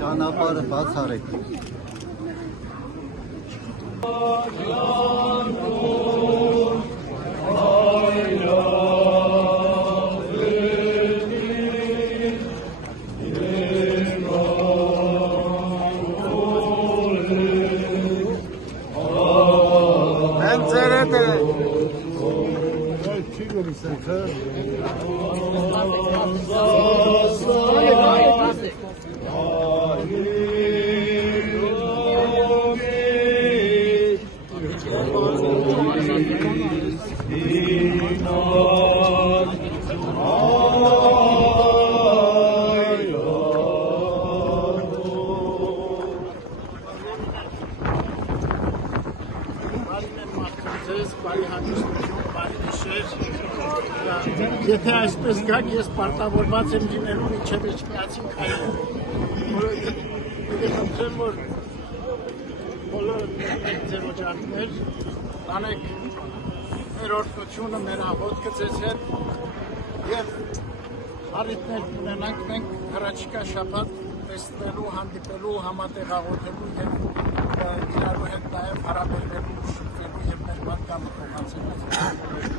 Ճանապարհը բացառեք։ Եթե այսպես գաք, ես պարտավորված եմ լինելու մինչև իշխանացին քայլել։ Խնդրեմ, որ բոլոր ձեր օջախներ տանեք մեր օրհնությունը, մեր աղոթքը ձեզ հետ եւ առիթներ ունենանք մենք հրաչիկա շաբաթ տեսնելու, հանդիպելու, համատեղ աղոթելու եւ իրարու հետ նաեւ հարաբերվելու, շփվելու եւ մեր պատկամը փոխանցելու։